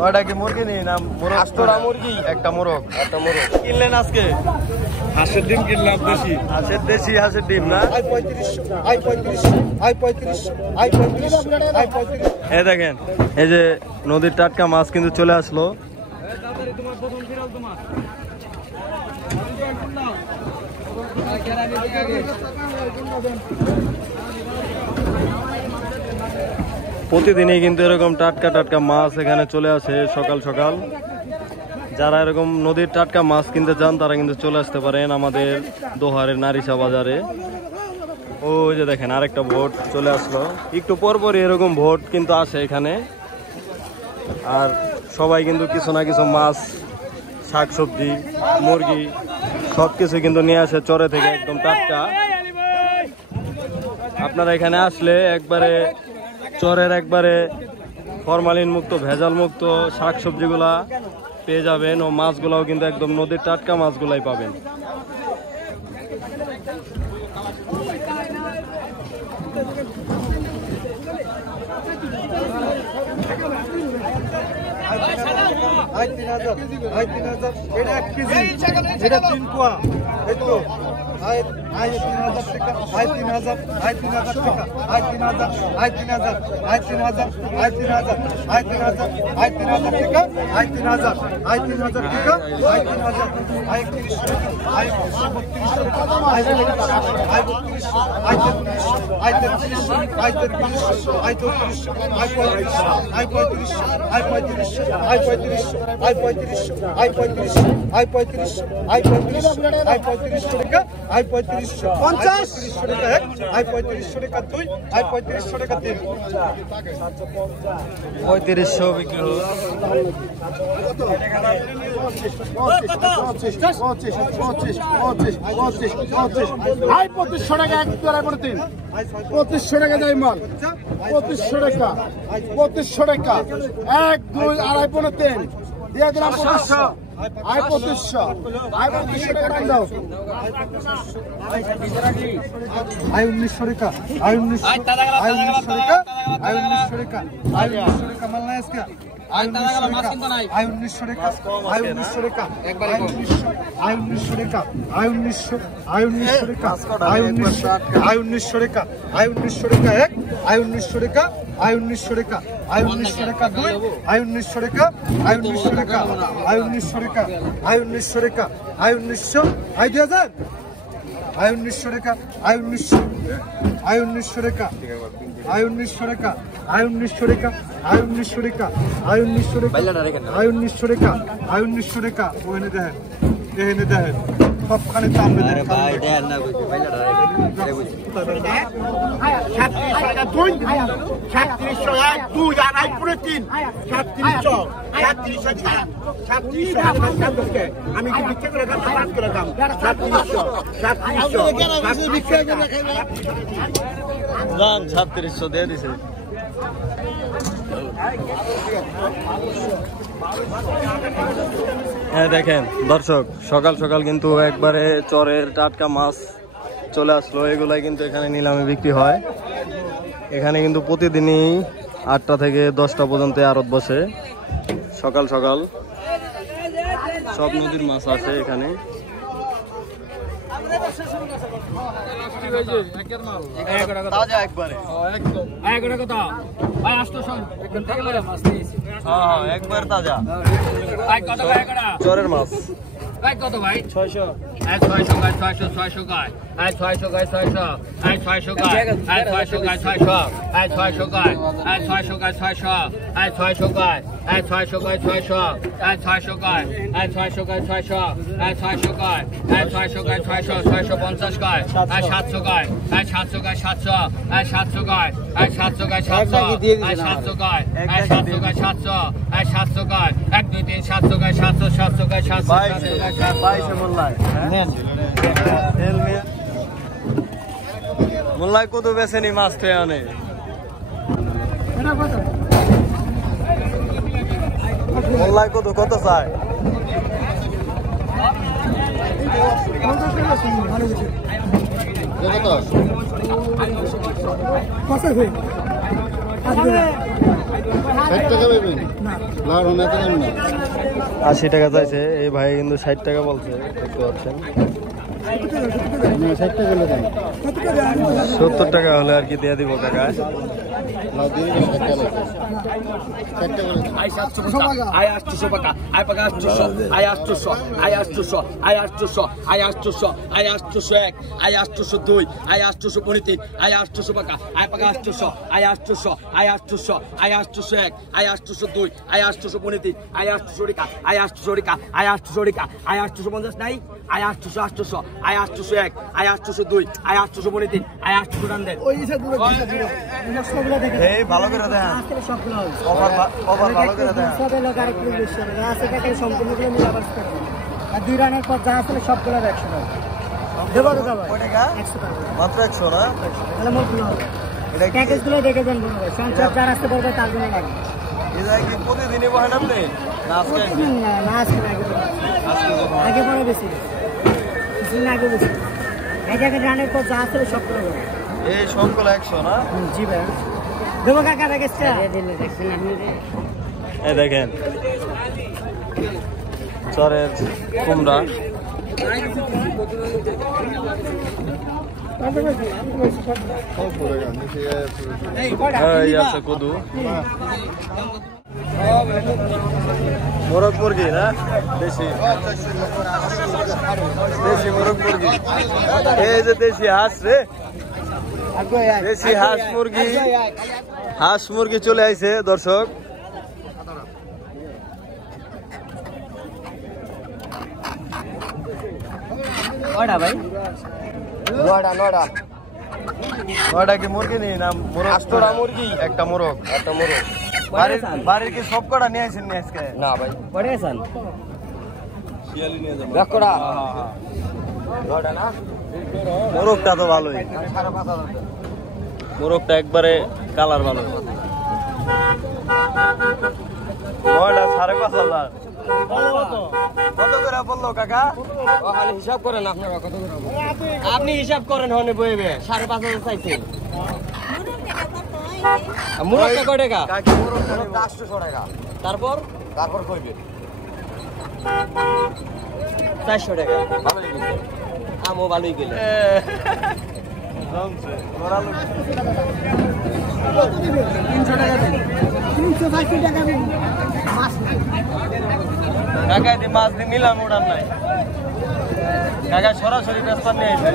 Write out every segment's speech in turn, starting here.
নয়টা কি মুরগি নেই না আষ্টরা মুরগি একটা মোরগ কিনলেন আজকে হাঁসের ডিম কিনলাম দেশি হাঁসের ডিম না এই দেখেন এই যে নদীর টাটকা মাছ কিন্তু চলে আসলো। প্রতিদিনই কিন্তু এরকম টাটকা টাটকা মাছ এখানে চলে আসে সকাল সকাল। যারা এরকম নদীর টাটকা মাছ কিনতে চান তারা কিন্তু চলে আসতে পারেন আমাদের দোহারের নারিশা বাজারে। ওই যে দেখেন আরেকটা ভোট চলে আসলো, একটু পরপরই এরকম ভোট কিন্তু আসে এখানে। আর সবাই কিন্তু কিছু না কিছু মাছ, শাকসবজি, মুরগি সবকিছু কিন্তু নিয়ে আসে চরে থেকে একদম টাটকা। আপনারা এখানে আসলে একবারে চরের একবারে ফরমালিন মুক্ত ভেজাল মুক্ত শাকসবজিগুলা পেয়ে যাবেন, ও মাছগুলাও কিন্তু একদম নদীর টাটকা মাছগুলাই পাবেন। সবখানে দাম বেড়ে ভাই দেন না বুঝি বাইলা ধরে 36 আর 3 আমি কি বিক্রি করে দাম 5 করে দাম 36 বিক্রি করে দাম 3600 দিয়ে দিছে। হ্যাঁ দেখেন দর্শক, সকাল সকাল কিন্তু একবারে চরের টাটকা মাছ চলে আসলো। এগুলাই কিন্তু এখানে নিলামে বিক্রি হয়। এখানে কিন্তু প্রতিদিনই 8টা থেকে 10টা পর্যন্ত আড়ত বসে। সকাল সকাল সব নদীর মাছ আসে এখানে। একবার তাজা চরের মাছ কত ভাই? 600 600 600 গায় 600 গায় 600 600 গায় 600 গায় 600 600 গায় 600 গায় 600 600 গায় 600 গায় 600 600 গায় 600 গায় 600 600 গায় 600 গায় 600 650 গায় 700 গায় 700 গায় 700 700 গায় 700 গায় 700 700 গায় 700 গায় 700 700 গায় 1 2 3 700 গায় 700 700 গায় 700 মোল্লায় কত বেছেনি মাছ পেয়ে আনে মোল্লায় কত চায় আশি টাকা চাইছে এই ভাই, কিন্তু 60 টাকা বলছে, দেখতে পাচ্ছেন। 70 টাকা হলে আর কি দিয়ে দিব কাকা। এই ভালো করে দেন, আর 2 রানের পর যা আসলে সবগুলো 100 টাকা মাত্র 100 না? প্যাকেজগুলো দেখে দেন সঞ্চয় যার আসতে পারবে তার জন্য লাগবে। কি প্রতিদিনই বহেন আপনি? আগে পরে বেশি, কিছুদিন আগে বেশি। এক এক রানের পর যা আসলে সবগুলো এই সবগুলো 100 না? জি ভাই দেবো কাকা প্যাকেজটা। এই দেখেন চরের কুমড়া, এই আছে কদু, মোরগ মুরগি না দেশি, দেশি মোরগ মুরগি। এই যে দেশি হাঁস রে, দেশি হাঁস মুরগি, হাঁস মুরগি চলে আইছে দর্শক। ভাই নয়টা কি মুরগি নেই না? আষ্টটা মুরগি, একটা মোরগ, একটা মোরগ। বাড়ির কি সব কটা নিয়ে আসেন আজকে? না ভাই, পড়ে গেছেন বেকড়া না, মোরগটা তো ভালোই, মোরগটা একবারে কালার ভালো। নয়টা 5,500। কত করে বললো কাকা? ওখানে হিসাব করেন আপনারা কত করে? আপনি হিসাব করেন হনে বইবে 5,500 চাইছে। মুরগটা কয় টাকা? কাকি মোরগটা 800 টাকা। তারপর তারপর কইবে 400 টাকা। ভালোই গেছে, আমও ভালোই গেলে। জমছে ওরা লোক 300 টাকা দিন, 380 টাকা দিন। কাকা দি মাছ দি নিলাম উড়ান নাই, কাকা সরাসরি বেসপার নিয়ে এসে।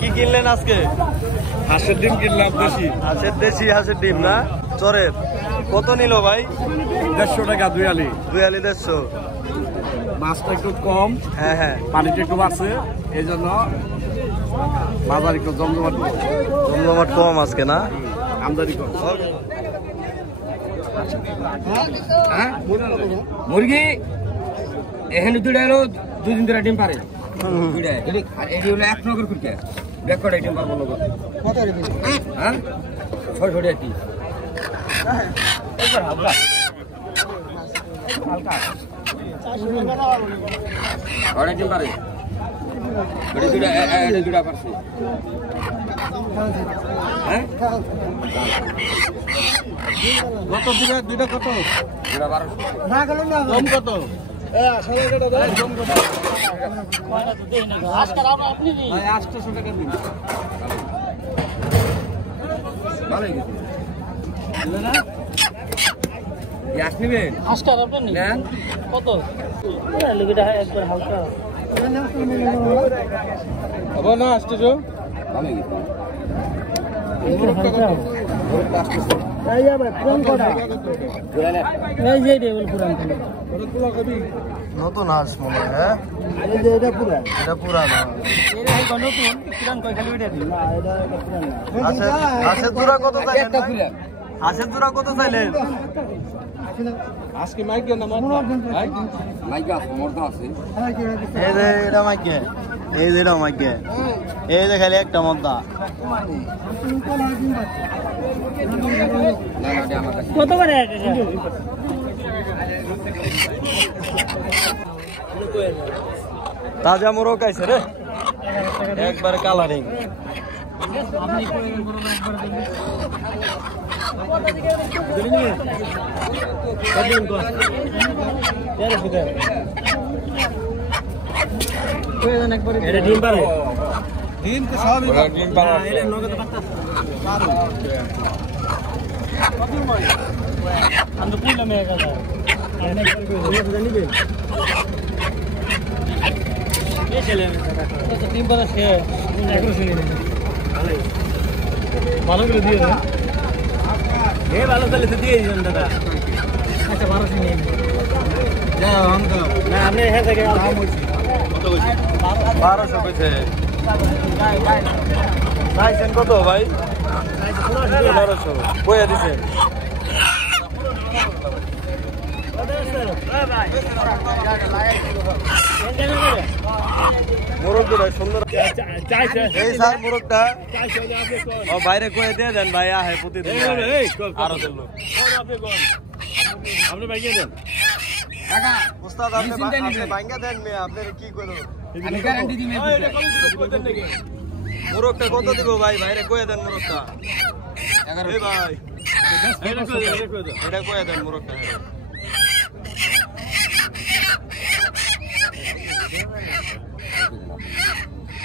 কি কিনলেন আজকে? হাঁসের ডিম কিনলাম দেশি। হাঁসের দেশি, হাঁসের ডিম না চরের। কত নিল ভাই? 150 টাকা 2 আলি। 2 আলি 150। মাছটা একটু কম, হ্যাঁ হ্যাঁ, পানিটা একটু বাড়ছে, এই জন্য বাজার একটু জমজমাট কম আজকে না? আমদানি কম। হ্যাঁ মুরগি এখানে 2টা হলো 2 দিন ধরে ডিম পারে। 2টা আর এটি হলো 1 নগর কুড়কে বেকড়া ডিম পারবো লোক। কত দিন? হ্যাঁ 600 টাকা কি একবার হালকা হালকা 400 ডিম পারে। এটি 2টা পারছে। হ্যাঁ কত দিলে 2টা কত? 2টা 1200। না গেল না কম কত? আপনি দিন 800 টাকা দিন। ভালোই গেছে না? গ্যাস নেবেন? আজকাল আপনি নিন নেন কত? লিগিটা একবার হালকা হবে না 800? ভালোই গেছে। এই যাবে পুরান কটা এই যে টেবিল পুরান নতুন হাঁস মনে হয়। হ্যাঁ এই যে এটা পুরান এটা পুরানো। এই নতুন পুরান কয় খালি ওইটা দিন না এটা পুরান না হাঁসের জোড়া কত চাইলেন? একটা খুলেন। হাঁসের জোড়া কত চাইলেন? আজকে মাইক না মাইকা মর্দা আছে। এই যে এটা মাইকে, এই যে এটা মাইকে, এই যে খালি একটা মদ্দা। না না আমার কাছে কত করে তাজা মোরগ আইছে রে একবারে কালারিং। ডিম পারে ডিম তো সব ডিম পারে আমি পুরো মে গেল ये चले तो टीम पर से एग्रो सुनी मालूम कर दिए ना ये वाला चले तो दिए जन दादा अच्छा 12 सुनी जा हम तो ना हमने है से काम होची কত কইছি 1200 কইছে ভাইছেন কত ভাই 1200 কইয়া দিছেন মোরগ গুলো সুন্দর এই স্যার মোরগটা ও বাইরে কয়ে দিয়ে দেন ভাই আহে প্রতিদিন আরো দিল আপনি ভাইকে দেন কাকা উস্তাদ আপনি ভাঙ্গা দেন মে আপনি কি কইলো আমি গ্যারান্টি দিই এটা কত দেন নাকি মোরগটা কত দিব ভাই বাইরে কয়ে দেন মোরগটা 11 এই ভাই এটা কয়ে দেন মোরগটা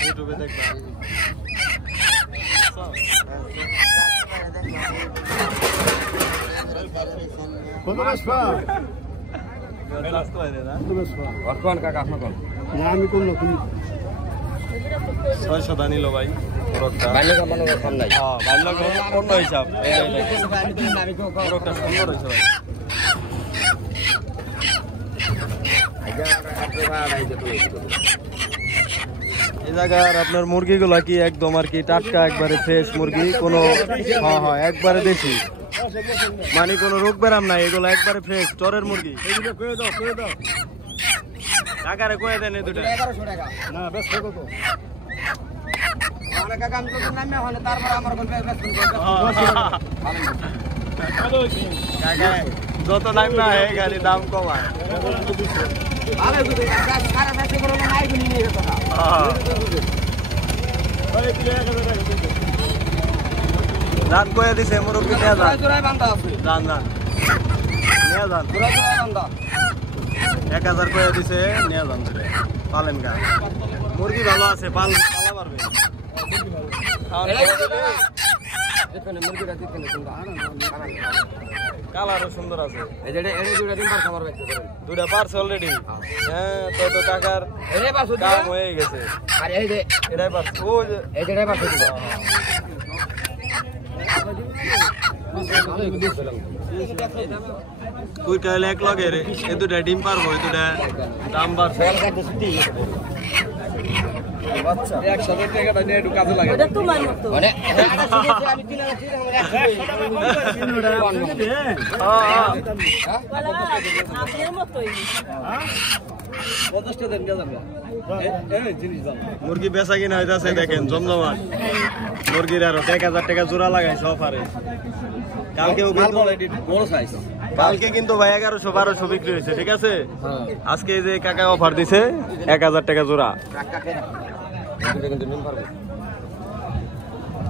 ইউটিউবে দেখবা কত রাস্তা রাস্তা বাইরে না কোন কাকা আপনি কোন না আমি কোন লোক 600 দা নিলো ভাই মোরগটা বাইলে কম না কম নাই হ্যাঁ বাইলে কম না হিসাব মোরগটা সুন্দর হইছে ভাই এই জায়গার আপনার মুরগিগুলা কি একদম আর কি টাটকা একবারে ফ্রেশ মুরগি কোনো হ্যাঁ একবারে দেশি মানে কোনো রোগ ব্যারাম নাই এগুলো একবারে ফ্রেশ চরের মুরগি করে দাও টাকারে কয়ে দেন এই দুটো 1100 টাকা না বেশ কত মানে কাকা আমি তো নামে হলে তারপর আমার কোন বেশ কাকা যত নাম না এই গাড়ি দাম কমায় আরে দুটো কাকা সারা বেশি করে নাই গুলি নিয়ে কথা ওই কি 1000 টাকা দান কয়ে দিছে মুরগি নিয়ে যান জোড়ায় বাঁধা আছে যান নিয়ে যান জোড়ায় বাঁধা 1000 কয়ে দিছে নিয়ে যান পালেন গা মুরগি ভালো আছে পালা পারবে দেখেন মুরগিটা দেখেন কালারও সুন্দর আছে এই যে এটা দুটো দিন পর খাবার বেচতে পারেন দুটা পারছে অলরেডি হ্যাঁ তো কাকার এই পাঁচশো কাম হয়ে গেছে আর এই যে এটাই পারছে ও এই যে 500 টাকা দুইটা হলে এক লগে রে এই দুটা ডিম পারবো এই দুটা দাম বাড়ছে আচ্ছা 1000 টাকাটা নিয়ে একটু কাজে লাগে ওটা তোমার মতো মানে এটা শুনেছি আমি 3000 টাকা আপনার মতোই মুরগি বেচা কিনা হইতাছে দেখেন জমজমাট মুরগির আরো 1000 টাকা জোড়া লাগাইছে অফারে কালকে কিন্তু ভাই 1100-1200 বিক্রি হয়েছে ঠিক আছে আজকে যে কাকা অফার দিছে 1000 টাকা জোড়া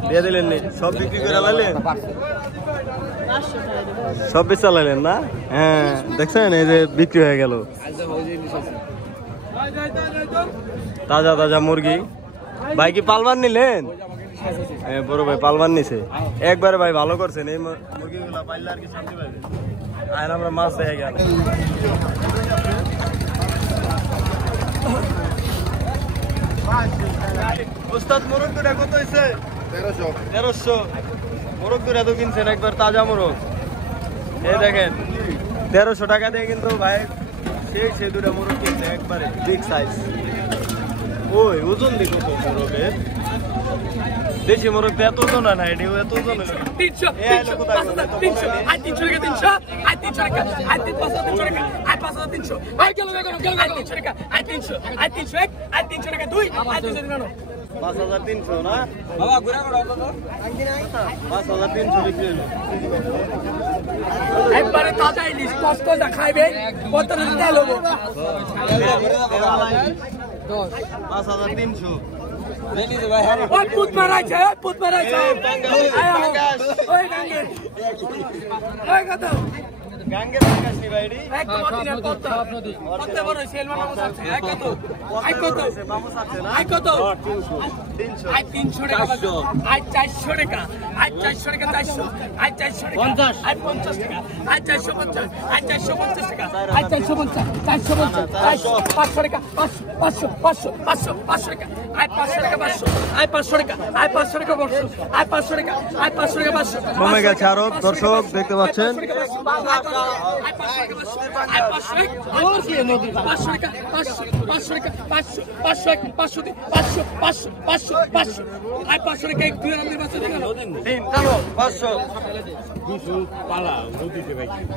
দিয়ে দিলেন সব বিক্রি করে লাইলেন সব বেচা লাইলেন না হ্যাঁ দেখছেন এই যে বিক্রি হয়ে গেল তাজা তাজা মুরগি ভাই কি পালবান নিলেন বড় ভাই পালবান নিছে একবারে ভাই ভালো করছেন এই মুরগিগুলা পাইলে আর কি শান্তি পাইবে আর আমরা মাছ দেখে গেল ওস্তাদ মোরগ দুটা কত হয়েছে 1300 মোরগ দুটা তো কিনছেন একবার তাজা মোরগ এই দেখেন 1300 টাকা দিয়ে কিন্তু ভাই সেই দুটা মোরগ কিনছে একবারে বিগ সাইজ ওই ওজন দেখো তো মোরগের দেশি মোরগ এত ওজন না এটি এত ওজন 300 5300 না বাবা ঘুরে ঘুরে 5300 বিক্রি হলো একবারে তাজা ইলিশ কষ্ট যা খাইবে কত টাকা লবো 5300 ওই পুত মারাইছে ওই গাঙ্গে ওই কত গাঙ্গে পাঙ্গাস নি ভাইডি একদম অরিজিনাল কত বড় সেলমান মামু সাথে কত মামু সাথে না আই কত 300 আই 300 টাকা আই 400 টাকা আই 400 টাকা 400 আই 400 টাকা 50 আই 50 টাকা আই 450 আই 450 টাকা আই 450 450 500 টাকা 500 টাকা আই 500 টাকা 500 আই 500 টাকা আই 500 টাকা 500 আই 500 টাকা আই 500 টাকা 500 কমে গেছে আরো দর্শক দেখতে পাচ্ছেন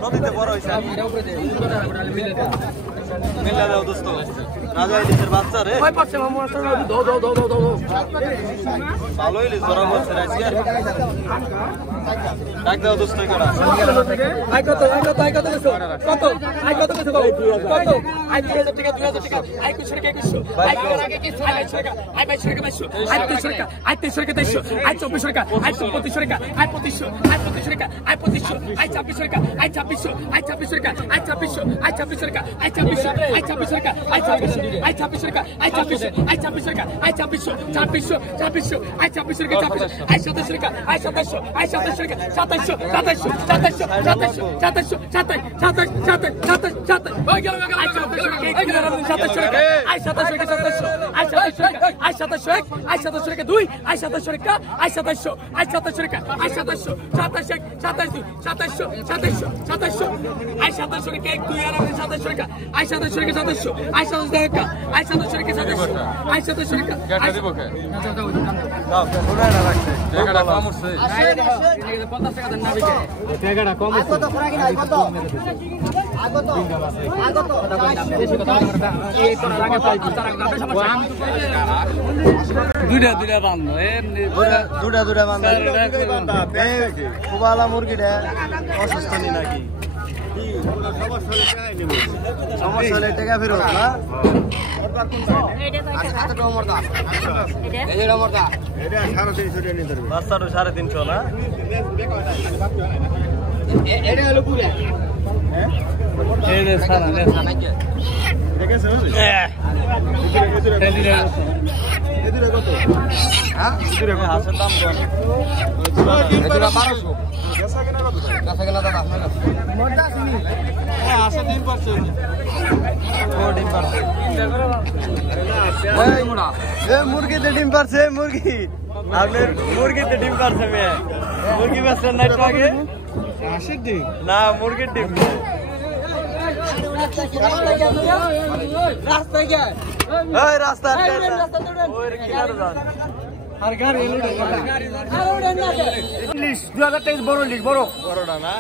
নদীতে বড় হয়েছে মিল্লা দাও দোস্ত রাজা ইলিশের বাচ্চা রে ভালো ইলিশ ধরা বলছে ডাক দাও দোস্ত করা দুইটা বান্ধব দুটা বান্ধব কুবালা মুরগিটা অসুস্থ নি নাকি সমস্যা হলে টাকা ফেরত না বাচ্চাটা 350 না মুরগিতে ডিম পারছে মুরগি আপনার মুরগিতে ডিম পারছে মেয়ে মুরগি বেচছেন না একটু আগে না মুরগির ডিম রাস্তা বড় লিখ বড় বড়টা না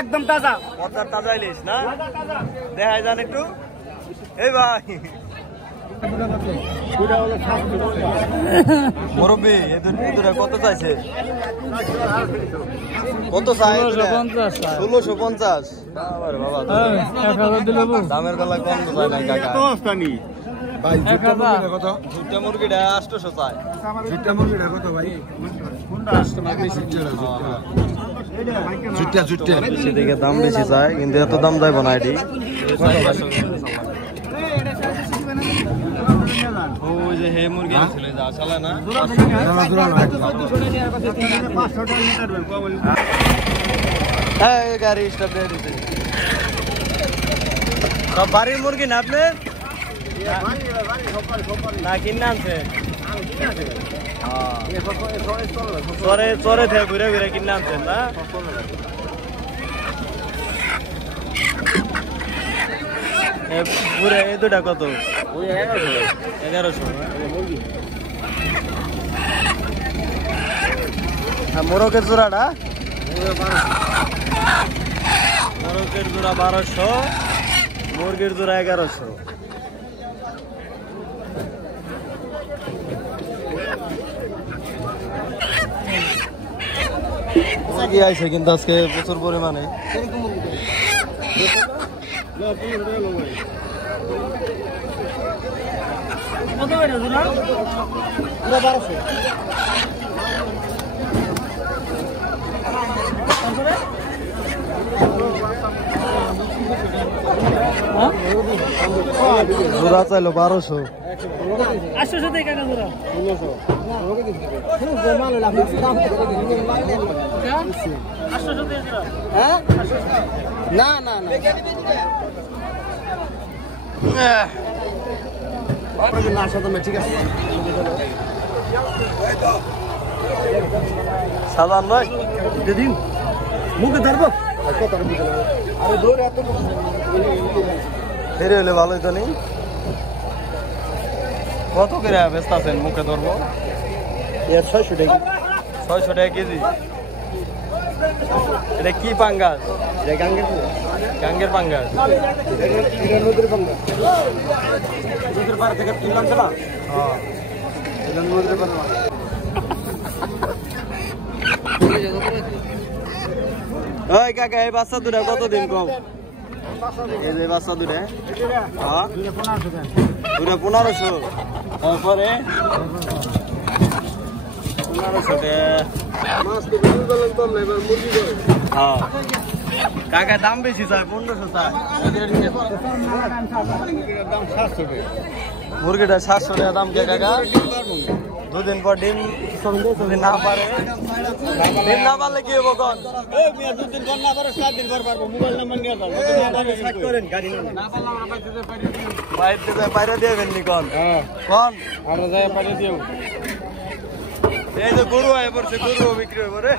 একদম তাজা তাজা ইলিশ না দেখাই যান একটু এই ভাই মুরব্বী এদের কত চাইছে কত চাই 1650 বাবা দামের বেলা কম তো চাই না কাকা দুইটা মুরগিটা 800 চাই সেদিকে দাম বেশি চাই কিন্তু এত দাম যাইব না এটি ওই যে হে মুরগি ছিল যা চালা না গাড়ি স্টপ দিয়ে দিতে সব বাড়ির মুরগি না আপনি না কিনে আনছে চরে থেকে ঘুরে ঘুরে কিনে আনছেন না ঘুরে এই দুটা কত 1100 মোরগের জোড়াটা মোরগের জোড়া 1200 মুরগির জোড়া 1100 মুরগি আইছে কিন্তু আজকে প্রচুর পরিমাণে কত করে জোড়া? পুরো 1200। তারপরে জোড়া চাইলো 1200। 800 থেকে কাকা জোড়া 1600। 800 থেকে জোড়া। হ্যাঁ না না না ঠিক আছে সাধারণ নয় দিন মুখে ধরবো আরে দৌড় এত ফেরে হলে ভালোই তো নেই কত করে ব্যস্ত আছেন মুখে ধরবো 600 টাকা 600 টাকা কেজি এটা কি পাঙ্গাস গাঙ্গের পাঙ্গাস নদীর পাঙ্গাস নদীর পাড় থেকে কিনলাম না হ্যাঁ এটা নদীর পাড় ওই কাকা এই বাচ্চা দুটা কতদিন কম এই যে বাচ্চা দুটা হ্যাঁ দুটা 1500 তারপরে 1500 হ্যাঁ কাকা দাম বেশি চাই 1500 চাই মুরগিটা 700 টাকা দাম কে কাকা দুদিন পর ডিম যদি না পারে ডিম না পারলে কি হবো কোন দুদিন পর না পারে 7 দিন পর পারবো মোবাইল নাম্বার নিয়ে যাবো করেন গাড়ি না পারলে আমরা বাইরে বাইরে দিবেন নি কোন কোন আমরা যাই বাইরে দিও এই যে গরু আয় পড়ছে গরু বিক্রি হবে রে